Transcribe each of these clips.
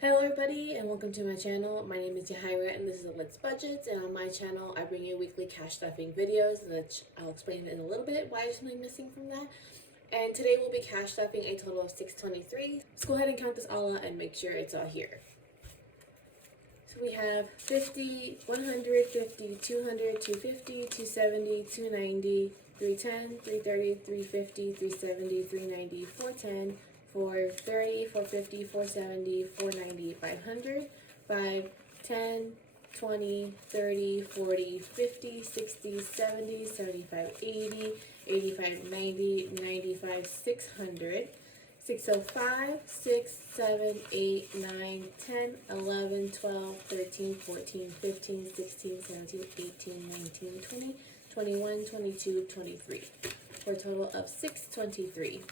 Hello everybody and welcome to my channel. My name is Yahira and this is Let's Budgets, and on my channel I bring you weekly cash stuffing videos, which I'll explain in a little bit why there's something missing from that. And today we'll be cash stuffing a total of 623. Let's go ahead and count this all out and make sure it's all here. So we have 50, 100, 50, 200, 250, 270, 290, 310, 330, 350, 370, 390, 410, 430, 450, 470, 490, 500, 5, 10, 20, 30, 40, 50, 60, 70, 75, 80, 85, 90, 95, 600, 605, 6, 7, 8, 9, 10, 11, 12, 13, 14, 15, 16, 17, 18, 19, 20, 21, 22, 23, for a total of 623.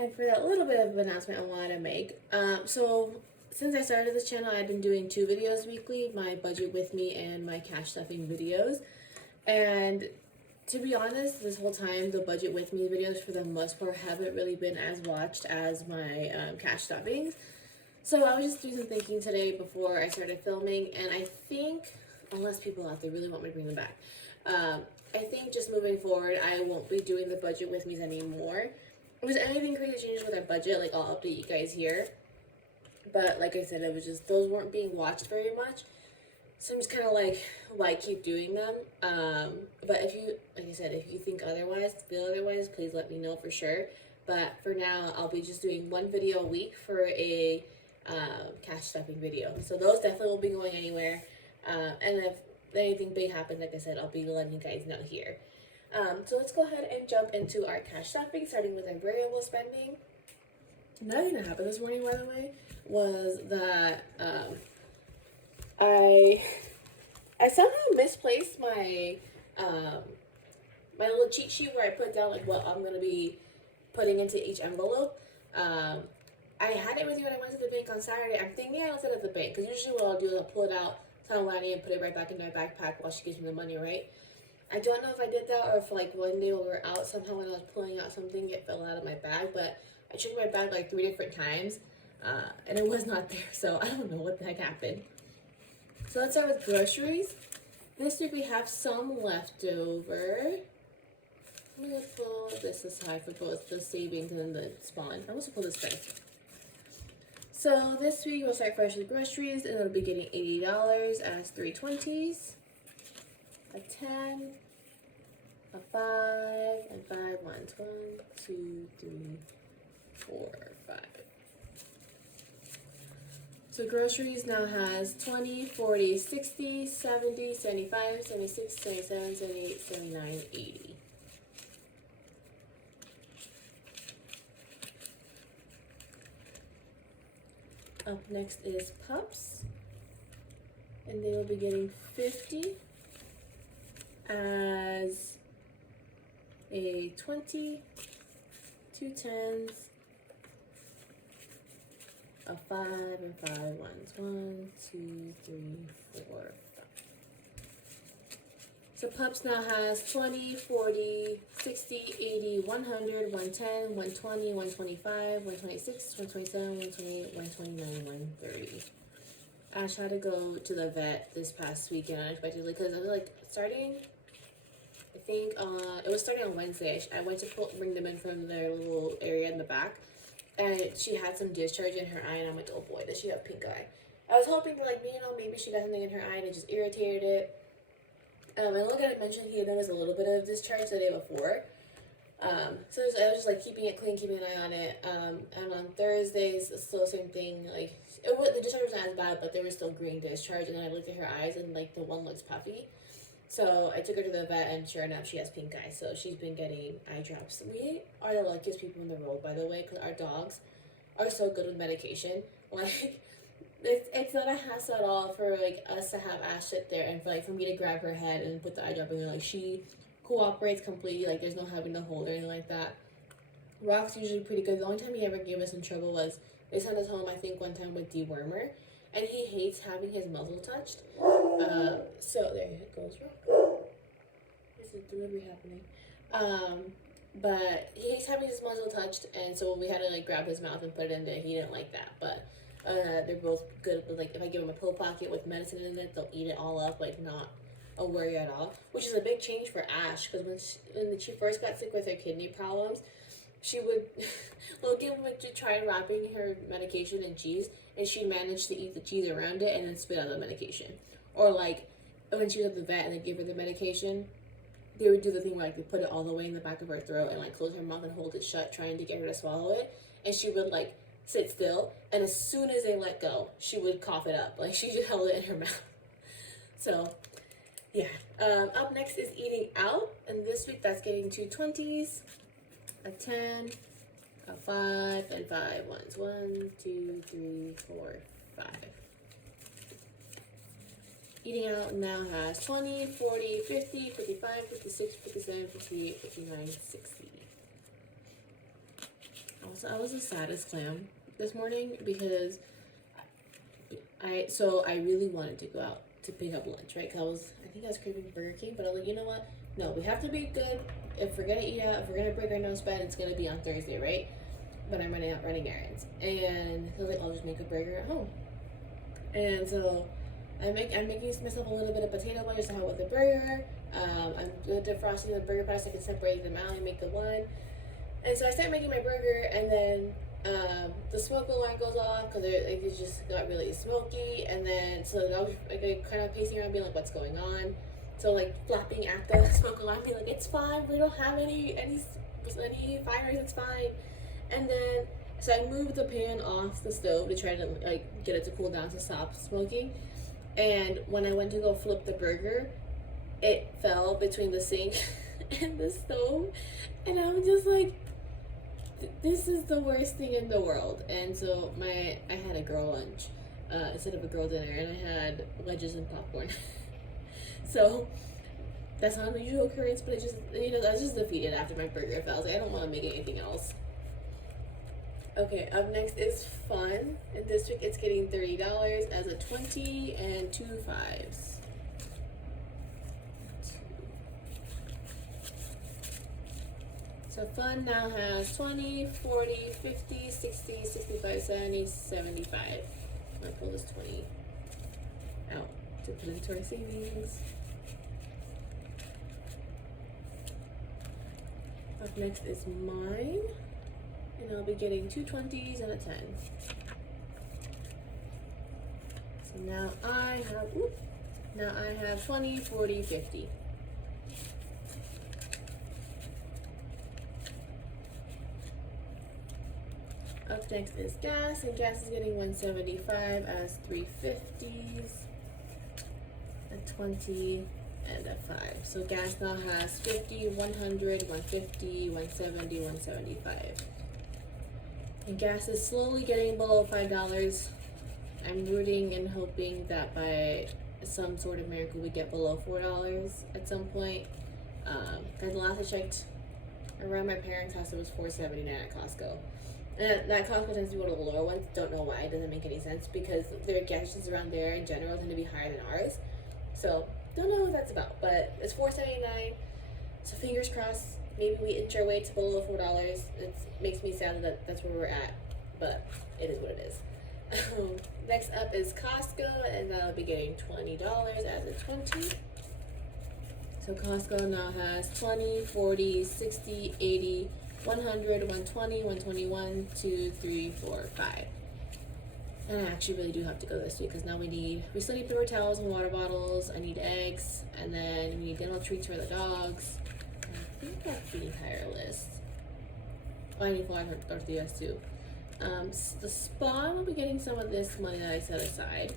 And for that little bit of an announcement I wanted to make, so since I started this channel, I've been doing 2 videos weekly, my budget with me and my cash stuffing videos. And to be honest, this whole time, the budget with me videos for the most part haven't really been as watched as my cash stuffings. So I was just doing some thinking today before I started filming, and I think, unless people out there really want me to bring them back, I think just moving forward, I won't be doing the budget with me's anymore. If there's anything crazy changes with our budget, like I'll update you guys here. But like I said, it was just, those weren't being watched very much. So I'm just kind of like, why keep doing them? But if you, like I said, if you think otherwise, feel otherwise, please let me know for sure. But for now, I'll be just doing 1 video a week for a cash stuffing video. So those definitely won't be going anywhere. And if anything big happens, like I said, I'll be letting you guys know here. So let's go ahead and jump into our cash stuffing, starting with our variable spending. Another thing that happened this morning, by the way, was that I somehow misplaced my my little cheat sheet where I put down like what I'm gonna be putting into each envelope. I had it with me when I went to the bank on Saturday. I'm thinking I left it at the bank because usually what I'll do is I'll pull it out, tell Lani, and put it right back in my backpack while she gives me the money, right? I don't know if I did that or if like one day when we were out, somehow when I was pulling out something, it fell out of my bag. But I checked my bag like 3 different times, and it was not there. So I don't know what the heck happened. So let's start with groceries. This week we have some leftover. I'm gonna pull this aside for both the savings and the spawn. I'm also pull this first. So this week we'll start first with groceries, and it'll be getting $80 as 320s. A 10, a 5, and 5 ones. 1, 2, 3, 4, 5. So groceries now has 20, 40, 60, 70, 75, 76, 77, 78, 79, 80. Up next is pups, and they will be getting 50 as a 20, 2 10s, a 5, and 5 ones. 1, 2, 3, 4, 5. So pups now has 20, 40, 60, 80, 100, 110, 120, 125, 126, 127, 128, 129, 130. Ash had to go to the vet this past weekend unexpectedly because I was like starting, I think it was starting on Wednesday. I went to bring them in from their little area in the back, and she had some discharge in her eye, and I'm like, oh boy, does she have pink eye? I was hoping for like, maybe she got something in her eye and it just irritated it. And look at it mentioned he noticed a little bit of discharge the day before. So I was just like keeping it clean, keeping an eye on it. And on Thursdays, still the same thing. Like the discharge wasn't as bad, but there was still green discharge. And then I looked at her eyes, and like the one looks puffy. So I took her to the vet, and sure enough, she has pink eye. So she's been getting eye drops. We are the luckiest people in the world, by the way, because our dogs are so good with medication. Like it's not a hassle at all for like us to have Ash sit there and for me to grab her head and put the eye drop in. Like she cooperates completely. Like there's no having to hold or anything like that. Rock's usually pretty good. The only time he ever gave us in trouble was they sent us home, I think, one time with dewormer, and he hates having his muzzle touched. So there it goes, Rock. This is delivery happening. but he's having his muzzle touched, and so we had to like grab his mouth and put it in there. He didn't like that, but they're both good with, like, if I give him a pill pocket with medicine in it, they'll eat it all up, like not a worry at all. Which is a big change for Ash, because when she first got sick with her kidney problems, she would Logan would try wrapping her medication in cheese, and she managed to eat the cheese around it and then spit out the medication. Or like when she was at the vet and they give her the medication, they would do the thing where like they put it all the way in the back of her throat and like close her mouth and hold it shut, trying to get her to swallow it. And she would like sit still, and as soon as they let go, she would cough it up. Like she just held it in her mouth. So yeah. Up next is eating out, and this week that's getting 2 20s, a 10, a 5, and 5 ones. 1, 2, 3, 4, 5. Eating out now has 20, 40, 50, 55, 56, 57, 58, 59, 60. Also, I was the saddest clam this morning because I really wanted to go out to pick up lunch, right? Cause I think I was craving Burger King, but I was like, you know what? No, we have to be good. If we're gonna eat out, if we're gonna break our nose bad, it's gonna be on Thursday, right? But I'm running errands, and I was like, I'll just make a burger at home. And so I'm making myself a little bit of potato wedges to help with the burger. I'm defrosting the burger patties so I can separate them out and make the one. And so I start making my burger, and then the smoke alarm goes off because it just got really smoky. And then so I was like, kind of pacing around, being like, "What's going on?" So like flapping at the smoke alarm, being like, "It's fine. We don't have any fires. It's fine." And then so I moved the pan off the stove to try to like get it to cool down to stop smoking. And when I went to go flip the burger, it fell between the sink and the stove, and I'm just like, this is the worst thing in the world. And so I had a girl lunch instead of a girl dinner, and I had wedges and popcorn. So that's not an unusual occurrence, but it just, I was just defeated after my burger fell. I was like, I don't want to make anything else. Okay, up next is fun, and this week it's getting $30 as a 20 and 2 5s. So fun now has 20, 40, 50, 60, 65, 70, 75. I'm gonna pull this 20 out to put into our savings. Up next is mine, and I'll be getting 2 20s and a 10. So now I have 20, 40, 50. Up next is gas, and gas is getting 175 as 3 50s, a 20, and a 5. So gas now has 50, 100, 150, 170, 175. And gas is slowly getting below $5. I'm rooting and hoping that by some sort of miracle we get below $4 at some point. Because the last I checked, around my parents' house it was $4.79 at Costco. And that Costco tends to be one of the lower ones. Don't know why. It doesn't make any sense because their gas stations around there in general tend to be higher than ours. So don't know what that's about. But it's $4.79. So fingers crossed. Maybe we inch our way to below $4. It makes me sad that that's where we're at, but it is what it is. Next up is Costco, and that'll be getting $20 as a 20. So Costco now has 20, 40, 60, 80, 100, 120, 121, 2, 3, 4, 5. And I actually really do have to go this week because now we still need paper towels and water bottles. I need eggs, and then we need dental treats for the dogs. I think that's the entire list. Oh, I need flour tortillas too. The spa will be getting some of this money that I set aside.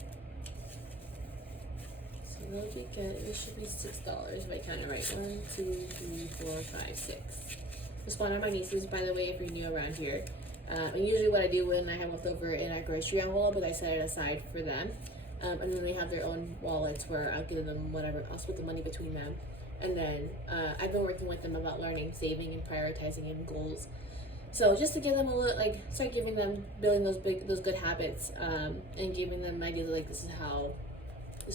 So they'll be good. It should be $6 if I count it right. 1, 2, 3, 4, 5, 6. The spa are my nieces, by the way, if you're new around here. And usually what I do when I have leftover in our grocery envelope is I set it aside for them. And then they have their own wallets where I'll give them whatever. I'll split the money between them. And then I've been working with them about learning saving and prioritizing and goals. So just to give them a little, start giving them, building those good habits, and giving them ideas like this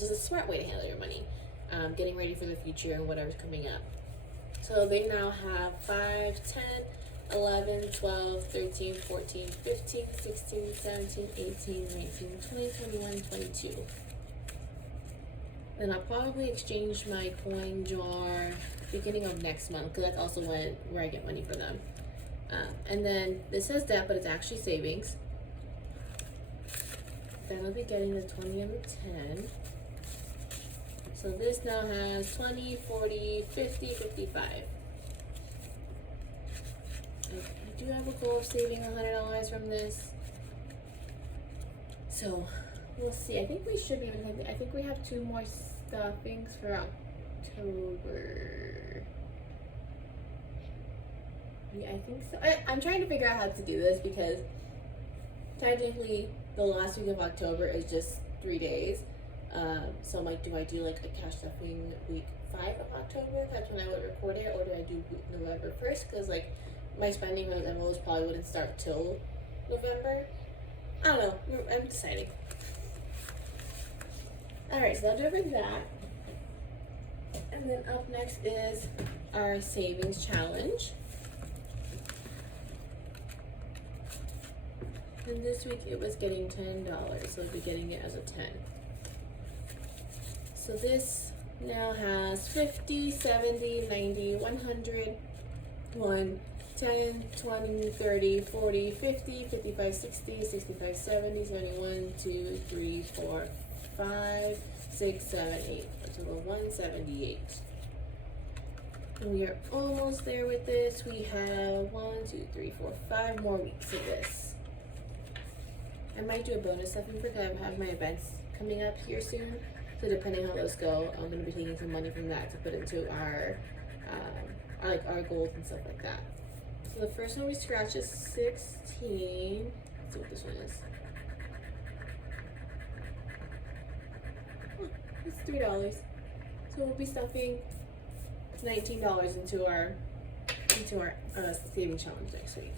is a smart way to handle your money, getting ready for the future and whatever's coming up. So they now have 5, 10, 11, 12, 13, 14, 15, 16, 17, 18, 19, 20, 21, 22. Then I'll probably exchange my coin jar beginning of next month, because that's also where I get money for them. And then this says debt, but it's actually savings. Then I'll be getting the 20 and the 10. So this now has 20, 40, 50, 55. I do have a goal of saving $100 from this. So we'll see. I think we should be even. I think we have 2 more stuffings for October. Yeah, I think so. I'm trying to figure out how to do this because technically the last week of October is just 3 days. So I'm like, do I do like a cash stuffing week 5 of October? That's when I would record it, or do I do November 1st? Because like my spending with envelopes probably wouldn't start till November. I don't know. I'm deciding. Alright, so I'll do it for that. And then up next is our savings challenge. And this week it was getting $10, so I'll be getting it as a 10. So this now has 50, 70, 90, 100, 1, 10, 20, 30, 40, 50, 55, 60, 65, 70, 71, 2, 3, 4, 5, 6, 7, 8. A total of 178. And we are almost there with this. We have 1, 2, 3, 4, 5 more weeks of this. I might do a bonus stuffing because I have my events coming up here soon. So depending how those go, I'm gonna be taking some money from that to put into our goals and stuff like that. So the first one we scratch is 16. Let's see what this one is. Oh, it's $3. So we'll be stuffing $19 into our saving challenge next week.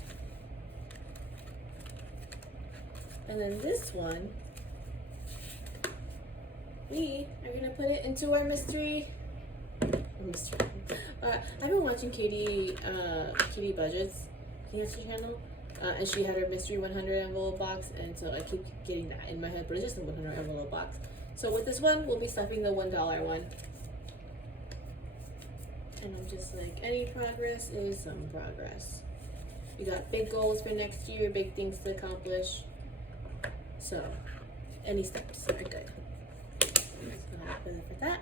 And then this one, we are gonna put it into our mystery. I've been watching Katie Budget's channel, and she had her mystery 100 envelope box, and so I keep getting that in my head, but it's just a 100 envelope box. So with this one, we'll be stuffing the $1 one. And I'm just like, any progress is some progress. We got big goals for next year, big things to accomplish. So, any steps are good. So I'll put it for that.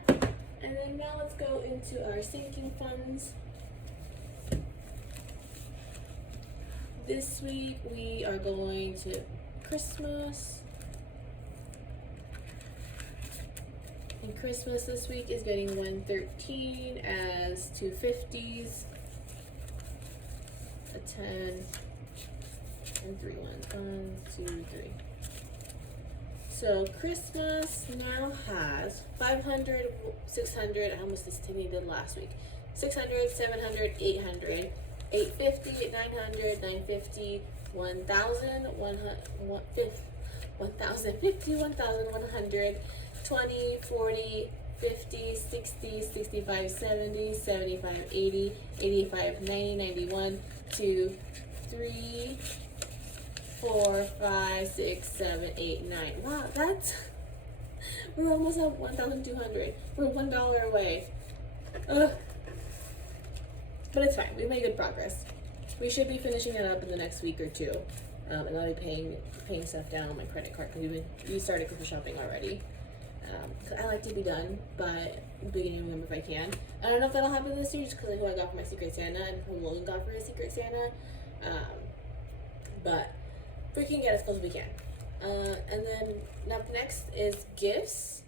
And then now let's go into our sinking funds. This week we are going to Christmas. And Christmas this week is getting 113 as 2 50s, a 10, and 3 ones. 1, 2, 3. So Christmas now has 500, 600, how much this Timmy did last week? 600, 700, 800, 850, 900, 950, 1,000, 1,050, 1,100, 20, 40, 50, 60, 65, 70, 75, 80, 85, 90, 91, 2, 3, 4, 5, 6, 7, 8, 9. Wow, we're almost at 1,200. We're $1 away. Ugh. But it's fine. We made good progress. We should be finishing it up in the next week or 2. And I'll be paying stuff down on my credit card because we started Christmas shopping already. Cause I like to be done by the beginning of November if I can. I don't know if that'll happen this year just because of who I got for my Secret Santa and who Logan got for his Secret Santa. But we can get as close as we can. And then up next is gifts.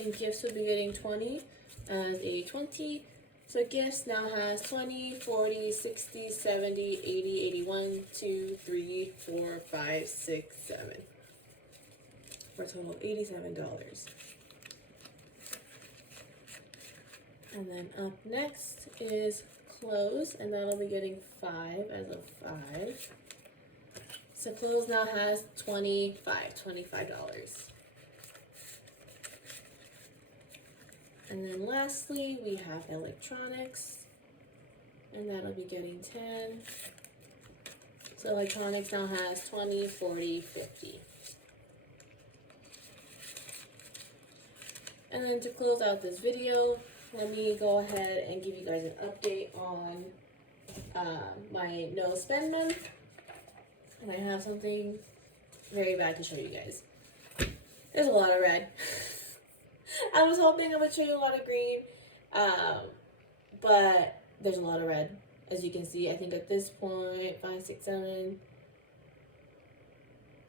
And gifts will be getting 20 as a 20. So gifts now has 20, 40, 60, 70, 80, 81, 2, 3, 4, 5, 6, 7. For a total of $87. And then up next is clothes, and that'll be getting 5 as a 5. So clothes now has $25. And then lastly, we have electronics. and that'll be getting 10. So electronics now has 20, 40, 50. And then to close out this video, let me go ahead and give you guys an update on my no spend month. And I have something very bad to show you guys. There's a lot of red. I was hoping I would show you a lot of green, but there's a lot of red. As you can see, I think at this point, 5, 6, 7,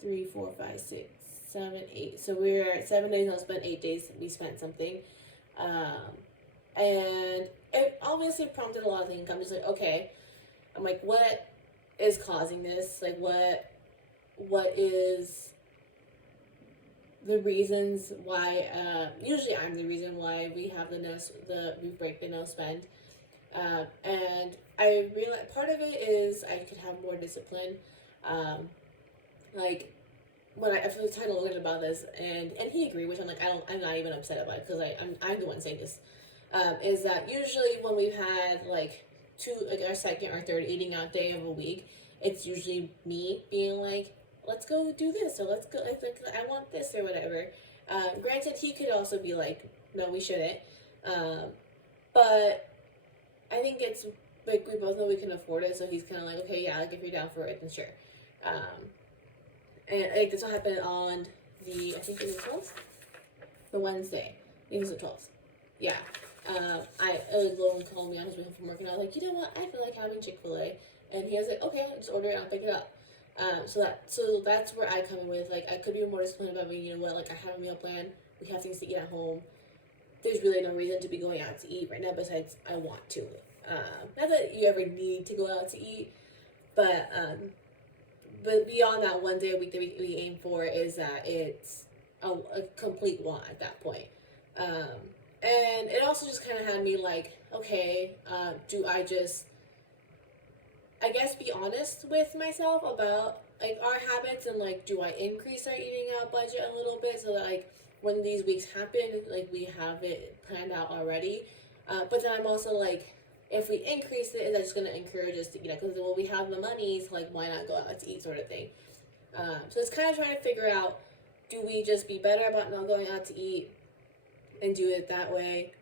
3, 4, 5, 6, 7, 8. So we're at 7 days, no spent 8 days. We spent something. And it obviously prompted a lot of things. I'm just like, okay. I'm like, what is causing this? Like, what is the reasons why? Usually, I'm the reason why we have we break the no spend. And I realized part of it is I could have more discipline. Like when I was talking to Logan about this, and he agreed, which I'm like, I'm not even upset about it, because I'm the one saying this. Is that usually when we've had like our second or third eating out day of a week, it's usually me being like, let's go do this, or let's go, like I want this or whatever. Granted, he could also be like, no, we shouldn't. But I think it's like we both know we can afford it, so he's kind of like, okay, yeah, like if you're down for it, then sure. And like this will happen on I think it was the 12th? The Wednesday. I think it was the 12th. Yeah. Logan called me on his way home from work, and I was like, you know what, I feel like having Chick-fil-A. And he was like, okay, just order it and I'll pick it up. So that's where I come in with, like, I could be more disciplined about being, you know what, like, I have a meal plan, we have things to eat at home. There's really no reason to be going out to eat right now besides I want to. Not that you ever need to go out to eat, but beyond that one day a week that we aim for is that it's a complete want at that point. And it also just kind of had me like, okay, do I just, I guess, be honest with myself about like our habits, and like, do I increase our eating out budget a little bit so that like when these weeks happen, like we have it planned out already. But then I'm also like, if we increase it, is that just going to encourage us to eat out? Because, well, we have the money, so like, why not go out to eat, sort of thing. So it's kind of trying to figure out, do we just be better about not going out to eat and do it that way,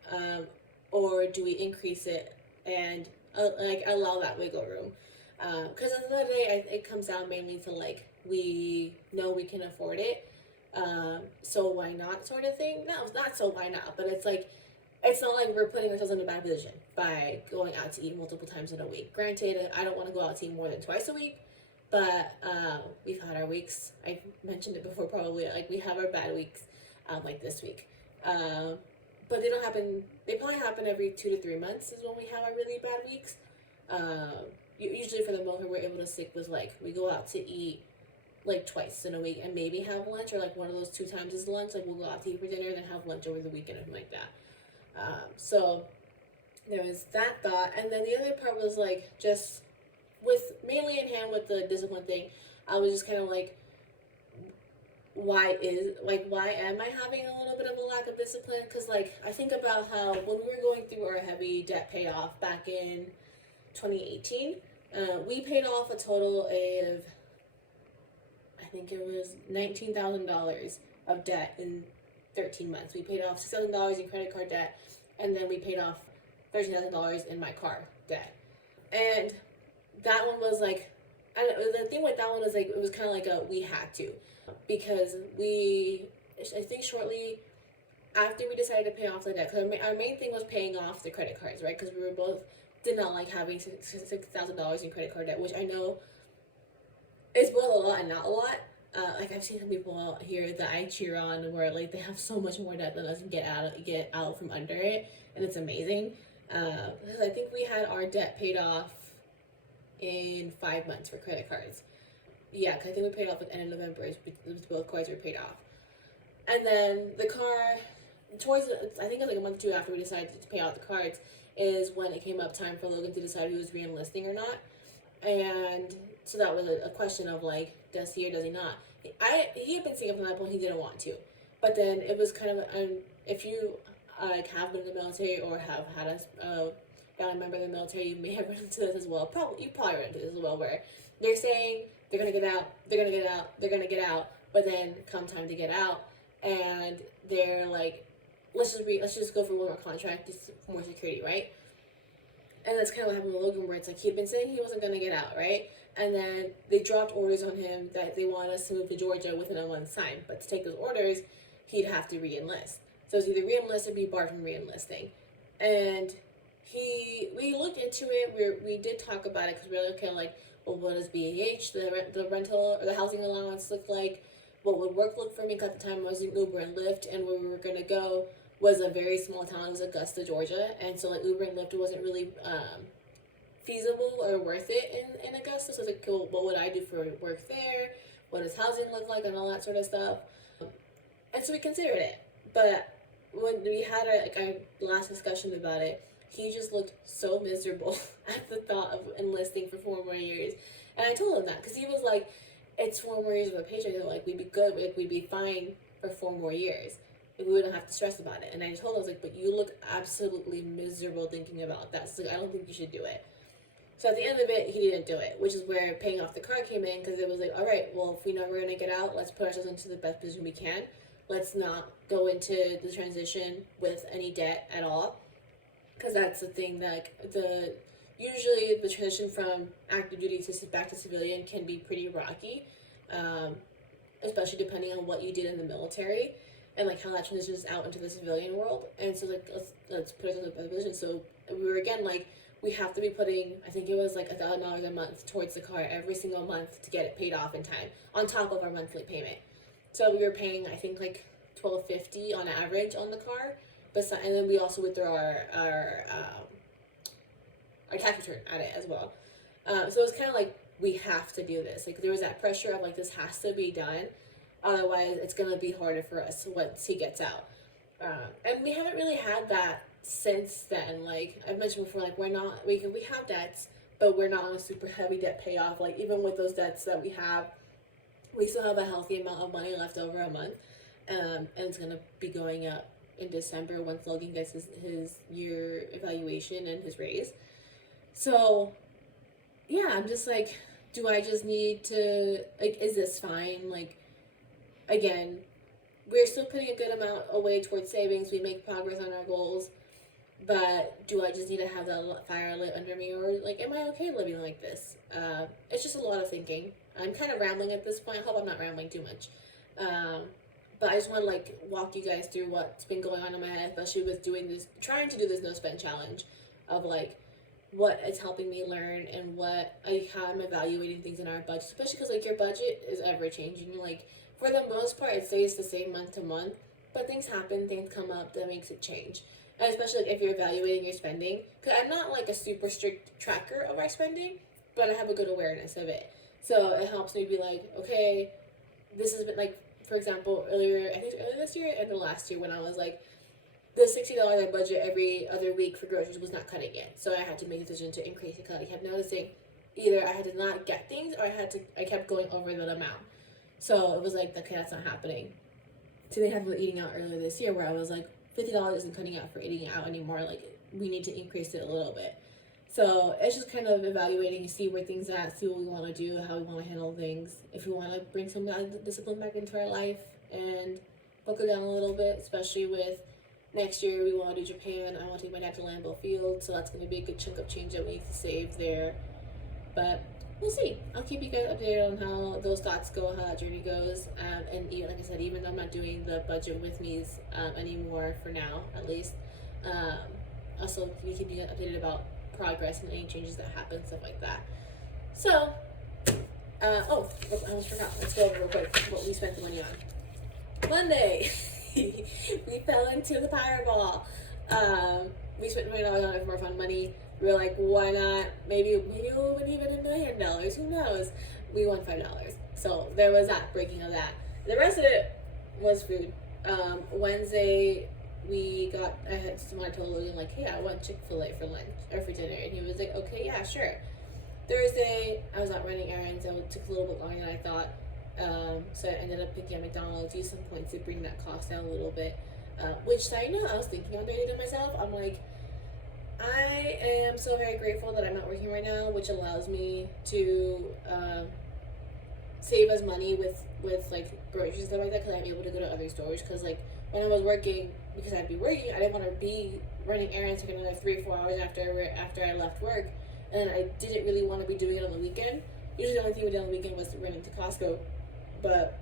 or do we increase it and like allow that wiggle room? Because at the end of the day, it comes down mainly to like, we know we can afford it, so why not, sort of thing. No, not so why not, but it's like, it's not like we're putting ourselves in a bad position by going out to eat multiple times in a week. Granted, I don't want to go out to eat more than twice a week, but we've had our weeks. I mentioned it before, probably, like we have our bad weeks, like this week. But they don't happen, they probably happen every 2 to 3 months is when we have our really bad weeks. Usually for the most part, we're able to stick with like, we go out to eat like twice in a week and maybe have lunch, or like one of those 2 times is lunch. Like we'll go out to eat for dinner and then have lunch over the weekend or something like that. So there was that thought, and then the other part was like, just with mainly in hand with the discipline thing, I was just kind of like, why am I having a little bit of a lack of discipline? Because like, I think about how when we were going through our heavy debt payoff back in 2018, we paid off a total of, I think it was $19,000 of debt in 13 months. We paid off $6,000 in credit card debt, and then we paid off $13,000 in my car debt. And that one was like, and the thing with that one was like, it was kind of like we had to, because I think shortly after we decided to pay off the debt, because our main thing was paying off the credit cards, right? Because we were both did not like having $6,000 in credit card debt, which I know is both a lot and not a lot. Like I've seen some people out here that I cheer on where like they have so much more debt than us and get out from under it, and it's amazing. Because I think we had our debt paid off in 5 months for credit cards. Yeah, because I think we paid off at the end of November. Both cards were paid off, and then the car I think it was like a month or 2 after we decided to pay out the cards is when it came up time for Logan to decide if he was re-enlisting or not. And so that was a question of like, does he or does he not? He had been saying up from that point he didn't want to, but then it was kind of if you like have been in the military or have had a Got a member of the military, you may have run into this as well. You probably run into this as well, where they're saying they're gonna get out, they're gonna get out, they're gonna get out, but then come time to get out, and they're like, let's just go for one more contract, just for more security, right? And that's kind of what happened with Logan, where it's like he'd been saying he wasn't gonna get out, right? And then they dropped orders on him that they want us to move to Georgia within a month's time. But to take those orders, he'd have to re-enlist. So it's either re-enlist or be barred from re-enlisting. And we looked into it. We did talk about it because we were like, okay, like, well, what does BAH, the rental or the housing allowance look like? What would work look for me? Because at the time I was in Uber and Lyft, and where we were gonna go was a very small town. It was Augusta, Georgia, and so like Uber and Lyft wasn't really feasible or worth it in Augusta. So it's like, cool, what would I do for work there? What does housing look like and all that sort of stuff? And so we considered it. But when we had our last discussion about it, he just looked so miserable at the thought of enlisting for 4 more years. And I told him that because he was like, it's 4 more years of a paycheck. Like, we'd be good. Like, we'd be fine for 4 more years. Like, we wouldn't have to stress about it. And I told him, I was like, but you look absolutely miserable thinking about that. So like, I don't think you should do it. So at the end of it, he didn't do it, which is where paying off the car came in, because it was like, all right, well, if we know we're going to get out, let's put ourselves into the best position we can. Let's not go into the transition with any debt at all, because that's the thing that usually the transition from active duty to back to civilian can be pretty rocky, especially depending on what you did in the military and like how that transitions out into the civilian world. And so like let's put ourselves in the best position. So we were again like, we have to be putting, I think it was like $1,000 a month towards the car every single month to get it paid off in time, on top of our monthly payment. So we were paying, I think, like $1,250 on average on the car. And then we also went through our tax return at it as well. So it was kind of like, we have to do this. Like, there was that pressure of like, this has to be done. Otherwise, it's going to be harder for us once he gets out. And we haven't really had that since then. Like I've mentioned before, like we have debts, but we're not on a super heavy debt payoff. Like even with those debts that we have, we still have a healthy amount of money left over a month, and it's gonna be going up in December once Logan gets his year evaluation and his raise. So yeah, I'm just like, do I just need to, like, is this fine? Like, again, we're still putting a good amount away towards savings. We make progress on our goals. But do I just need to have the fire lit under me, or like, am I okay living like this? It's just a lot of thinking. I'm kind of rambling at this point. I hope I'm not rambling too much. But I just want to like walk you guys through what's been going on in my head, especially with trying to do this no spend challenge, of like what it's helping me learn and how I'm evaluating things in our budget, especially because like your budget is ever changing. Like for the most part, it stays the same month to month, but things happen, things come up that makes it change. And especially like, if you're evaluating your spending, because I'm not like a super strict tracker of our spending, but I have a good awareness of it. So it helps me be like, okay, this has been like, for example, earlier this year and the last year, when I was like, the $60 I budget every other week for groceries was not cutting it. So I had to make a decision to increase it, because I kept noticing either I had to not get things, or I kept going over that amount. So it was like, okay, that's not happening. So they had with eating out earlier this year, where I was like, $50 isn't cutting out for eating out anymore. Like, we need to increase it a little bit. So it's just kind of evaluating, see where things are at, see what we want to do, how we want to handle things. If we want to bring some discipline back into our life and buckle down a little bit, especially with next year we want to do Japan. I want to take my dad to Lambeau Field, so that's going to be a good chunk of change that we need to save there. But we'll see. I'll keep you guys updated on how those thoughts go, how that journey goes. And even, like I said, even though I'm not doing the budget with me's anymore for now, at least, also we keep you guys updated about progress and any changes that happen, stuff like that. So, I almost forgot. Let's go over real quick what we spent the money on. Monday, we fell into the Powerball. We spent $20 on it for fun money. We were like, why not? Maybe we'll win even $1 million. Who knows? We won $5. So there was that, breaking of that. The rest of it was food. Wednesday, I told Logan, like, hey, I want Chick-fil-A for lunch, or for dinner. And he was like, okay, yeah, sure. Thursday, I was out running errands, so it took a little bit longer than I thought. So I ended up picking up McDonald's, use some points to bring that cost down a little bit. Which, side note, I was thinking on the day to myself, I'm like, I am so very grateful that I'm not working right now, which allows me to save us money with like groceries and stuff like that, because I'm able to go to other stores. Because like when I was working, because I'd be working, I didn't want to be running errands for another 3 or 4 hours after I left work, and I didn't really want to be doing it on the weekend. Usually the only thing we did on the weekend was running to Costco, but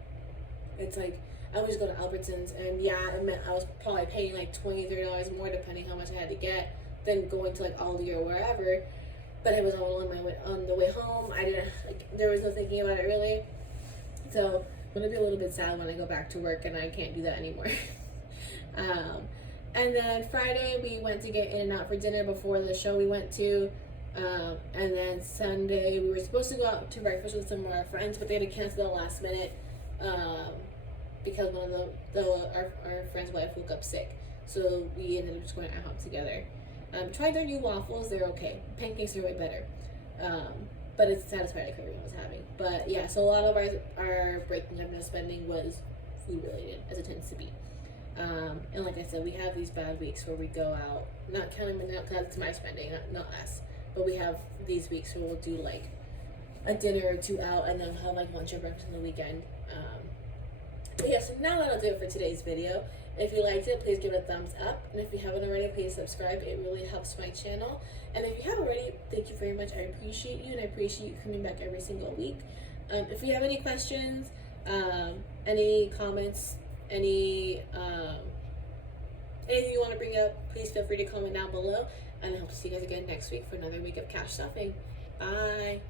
it's like I would just go to Albertsons, and yeah, it meant I was probably paying like $20-30 more depending how much I had to get than going to like Aldi or wherever. But it was all on the way home. I didn't like, there was no thinking about it really. So I'm gonna be a little bit sad when I go back to work and I can't do that anymore. And then Friday we went to get In-N-Out for dinner before the show we went to. And then Sunday we were supposed to go out to breakfast with some of our friends, but they had to cancel the last minute because one of our friend's wife woke up sick. So we ended up just going out together. Tried their new waffles, they're okay. Pancakes are way better. But it's satisfying like everyone was having. But yeah, so a lot of our breaking up and spending was food related, as it tends to be. And like I said, we have these bad weeks where we go out, not counting me out because it's my spending, not us. But we have these weeks where we'll do like a dinner or two out, and then have like lunch or breakfast on the weekend. But yeah, so now that'll do it for today's video. If you liked it, please give it a thumbs up. And if you haven't already, please subscribe. It really helps my channel. And if you haven't already, thank you very much. I appreciate you, and I appreciate you coming back every single week. If you have any questions, any comments, anything you want to bring up, please feel free to comment down below. And I hope to see you guys again next week for another week of cash stuffing. Bye.